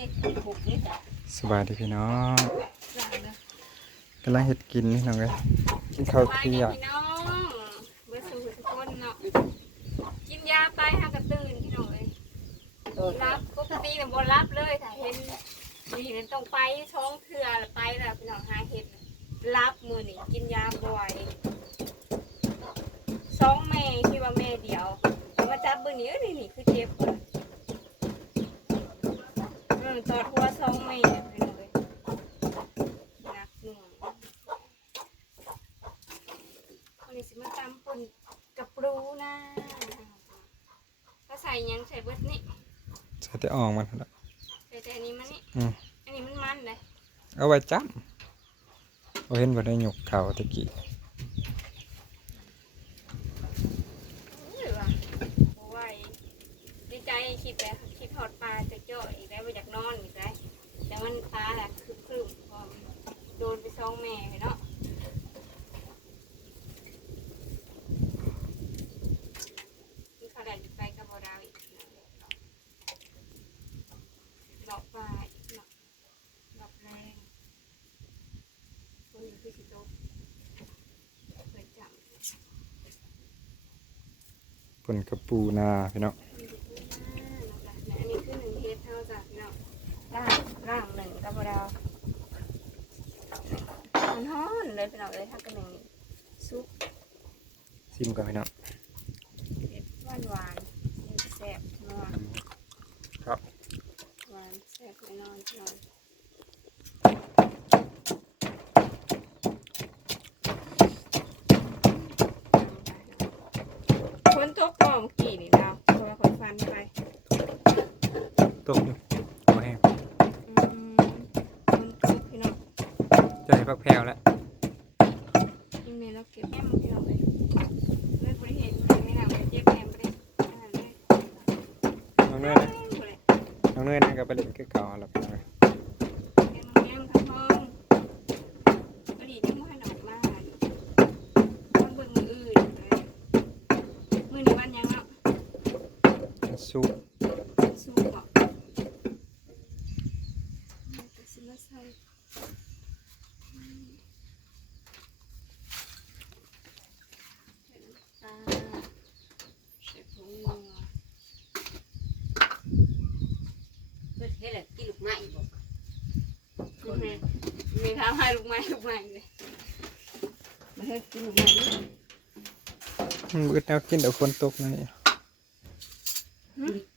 นี่ผูกนี่จ้ะสบายดีพี่น้องจ้ะเด้อกำลังเฮ็ดกินนี่น้องเอ้ยกินข้าวไปเที่เนี่ยยงพี่น้องเบื่อสู่ทุกคนเนาะกินยาไปหากระตื่นพี่น้องเลยรับปกติเนี่ยบ่รับเลยถ้าเห็นมีนั้นต้องไปท้องเถื่อแล้วไปแล้วพี่น้องหาเห็ดรับมือนี่กินยาบ่อยสองแม่คิดว่าแม่เดียวเอามาจับเบิ่งนี่เอ้ยนี่นี่คือเจ็บกว่าเออตอดหัวสองแม่พี่น้องเลย นักหน่วงวันนี้สิมาตำป่นกับปรูนะก็ใส่หยังใส่เบิดนี่ ใส่แต่อ่องมันหั่นล่ะ ใส่แต่อันนี้มันนี่ อืม อันนี้มันมันเลย เอาไว้จับบ่เห็นบ่ได้หยกข้าตะกี้อุ้ยว่ะโอ้ยดีใจคิดแล้วคิดทอดปลาจะเจาะอีกแล้วไปอยากนอนอีกแล้วแต่มันปลาแหละคือครึ่งพอมันโดนไปสองแม่เนาะมีข้าวแดไปกับบดาวอีกนะดอกปลาอีกเนาะดอกแรงคนคือสิโตกเคยจำ เพิ่ นกระปูนาพี่น้องอันนี้คือหนึ่งเฮดเท่าจากเนาะร่างร่างหนึ่งกับบดาวมันฮ้อนเลยเป็นเอาเลยถ้ากันหนึ่งซุปซิมก่อนพี่น้องเผ็ดหวานหวานแซ่บนัวครับหวานแซ่บแน่นอนแน่นอนคนตกบ่เมื่อกี้นี่ดาวคนละคนฟันไป ตกอยู่บ่แห้ง อืมคนตกพี่น้อง จะให้พักแพรวแล้ว อี เมลเราเก็บแม่มันพี่น้องเลยเลิกบริเหตุไม่นำเจ็บแม่บริอ่าเน้องเนยนะน้องเนยนั่ก็ไปเล่นคือเก่าแล้วพี่น้องเอ้ยแม่แม่ทั้งห้องก็ดีที่มันหนอกมากต้างบนมืออืดมือในบ้านยังเนาะซุปสู้บอกก็สิมาใส่ใส่น้ำตาลใส่ผงนัว เพื่อเฮ็ดอะไรกินลูกไม้บอก ลูกแม่ มีทำให้ลูกไม้ลูกไม้เลยมาให้กินลูกไม้ดิมันบึดแนวกินเดี๋ยวฝนตกนี่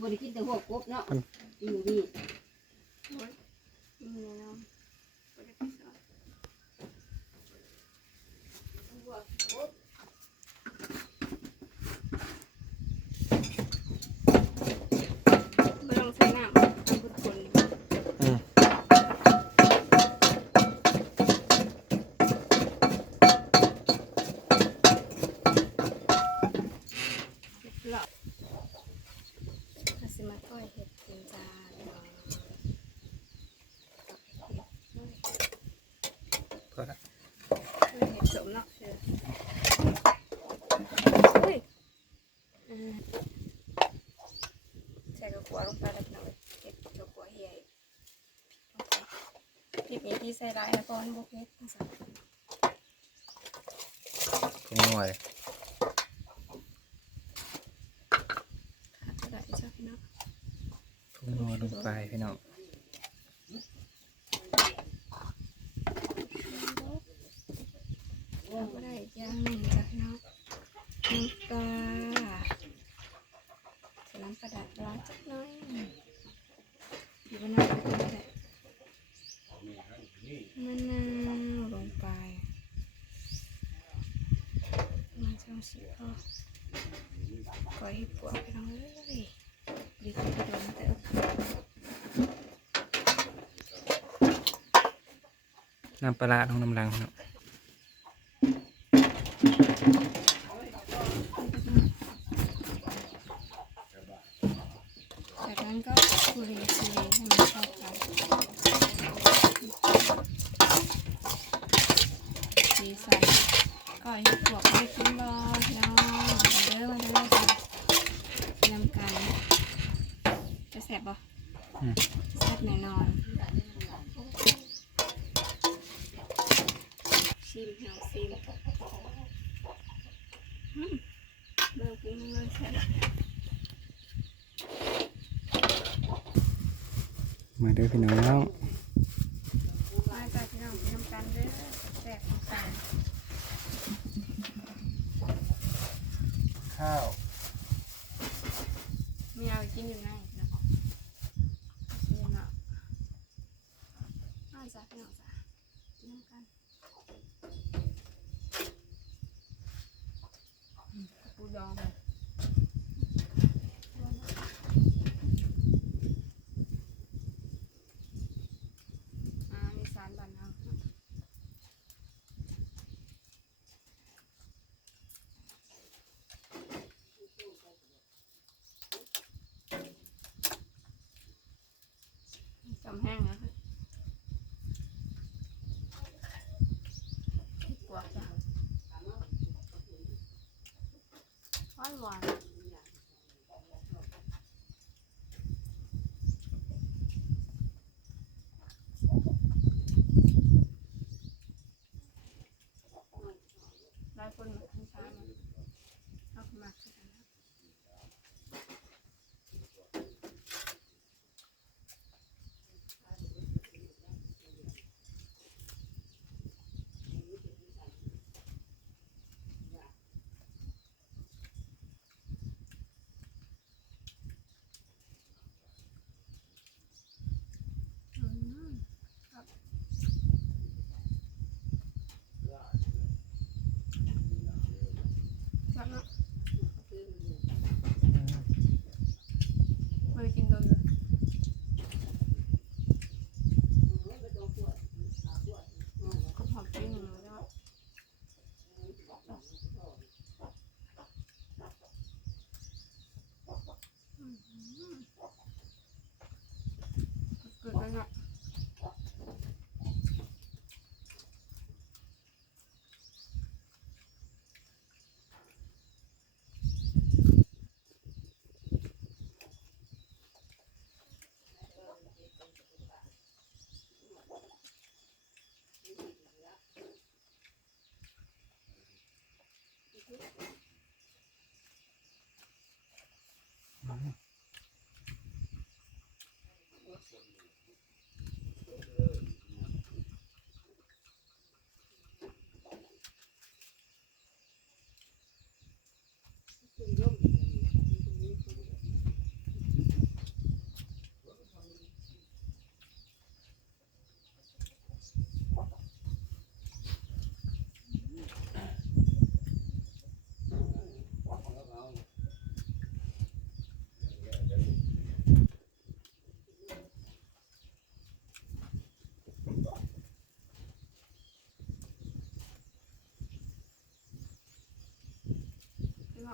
บริกินแต่หัวกบเนาะอยู่นี่ โอ้ยอืมเนาะบ่ได้ไปสอนบ่ต้องใส่น้ำเอาคนคนๆ อืม หลอกถ้าสิมาก้อยเห็ดกินจ้าพี่น้อง พอละ เห็ดสมเนาะเชื่อเฮ้ยอ่าใส่กระปัวลงไปแล้วพี่น้องเห็ดกระปัวเหี่ยอีก พริกนี้ที่ใส่ร้ายแล้วก็บุกเห็ดนะจ๊ะพงหน่อยขาดอะไรจ้ะพี่น้องพงนัวลงไปพี่น้อง ทำอะไรอีกอย่างหนึ่งจ้ะพี่น้องน้ำปลาใส่น้ำปลาดัดร้อนจักหน้อยอยู่บนน้ำปลาดัดมะนาวลงไปมาช่อง สิพ่อก่อยให้ปวกไปน้องเลยดีกว่าไปโดนเตอน้ำปลาร้าของน้ำลังครับง จากนั้นก็คุรีซีให้มันเข้ากันสีสันก่อยให้ปวกให้กินบอพี่น้องเด้อมาเด้อจ้ะนำกันจะแสบบ่ อืม แซ่บแน่นอน ชิมเฮาชิมอืมเบิ่งกินมันแซ่บมาเด้อพี่น้องมาจากพี่น้องไปทำกันเด้อแซ่บของกันข้าวมีเอากินอยู่ไหนเนาะเสียเนาะมาจาก พี่น้องจ้ะกินน้ำกันปูดองเลยอ่ามีสารบันเอาเนาะจำแห้งนะปวดจัง ห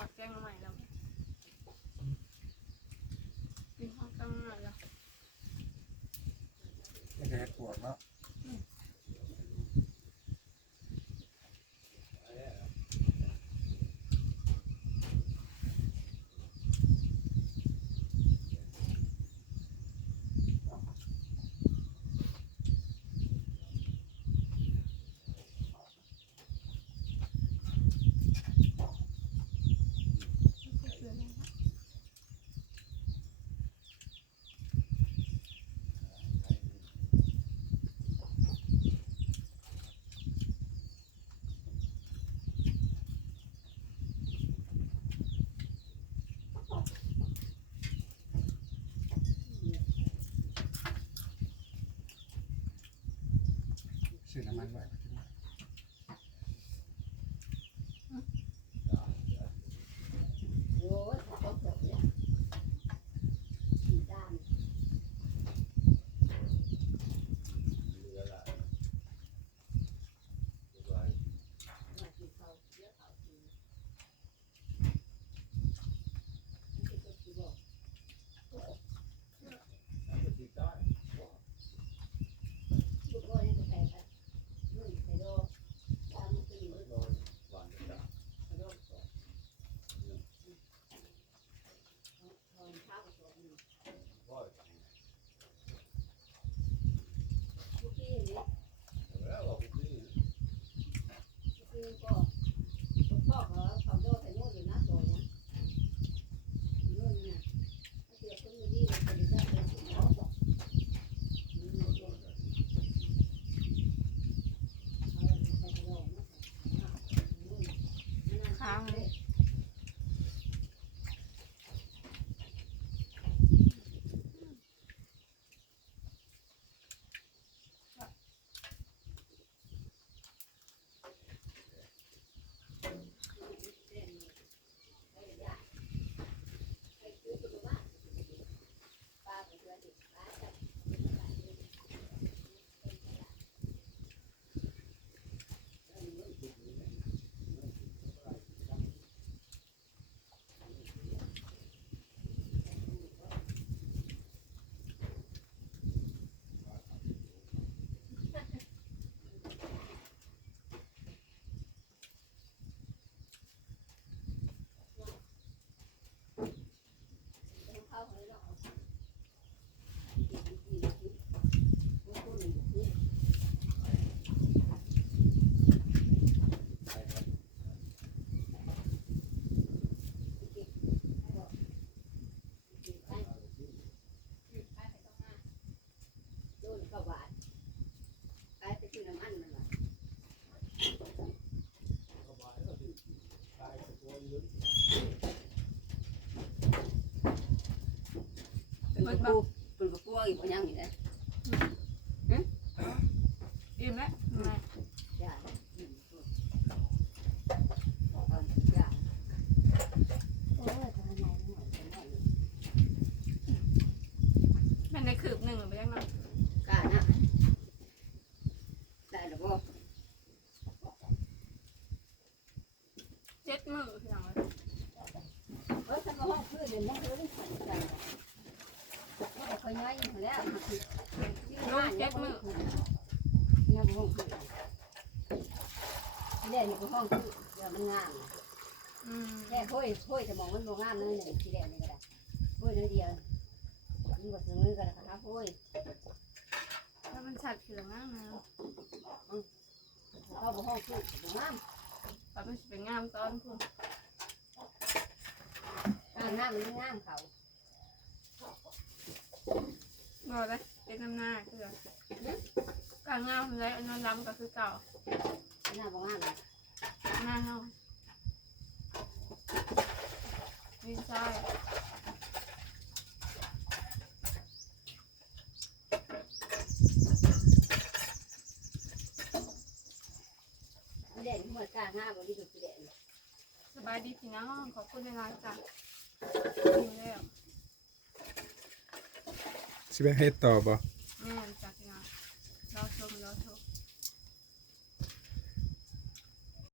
อดแกงมาใหม่แล้วมีห้อดแกงมาใหม่แล้วไม่ได้ปวดเนาะ ซื้อน้ำมันไว้ เป็นกระปูเป็นกระปูอีกคนยังอยู่เลยอิ่มแล้วแม่ย่าอืมเอาย่าโอ้ยทำไมไม่เหมือนกันแน่เลยแม่ในคืบหนึ่งไปยังไงกล้านะได้หรือเปล่าเจ็ดมือพี่น้องเลยเออฉันก็ห้องพื้นเดี๋ยวมันก็ได้ใส่ใจก็เคย นี่ห้องพื้นเนี่ยก็ห้องพื้นที่แรกนี่ก็ห้องพื้นเดี๋ยวมันงามอืมแค่ห้อยห้อยจะมองมันบ่งามเลยเนี่ยที่แรกนี่ก็ได้ห้อยน้อยเดียวมันก็ถึงมือกันนะครับห้อยแล้วมันชัดคือง่ายนะเขาบ่ห้องพื้นบ่งามแต่มันจะเป็นงามตอนคุณงามมันงามเขา บอกเลยเป็นน้ำหน้าคือการงามเลยอันนั้นล้ำก็คือเก่าหน้าบ่งามเลยหน้าเฮาดินทรายที่แรกที่มันกล้างามบ่ดีกว่าที่แรกสบายดีพี่น้องขอบคุณในร้านจ้ะกินแล้ว สิไปเฮ็ดต่อบ่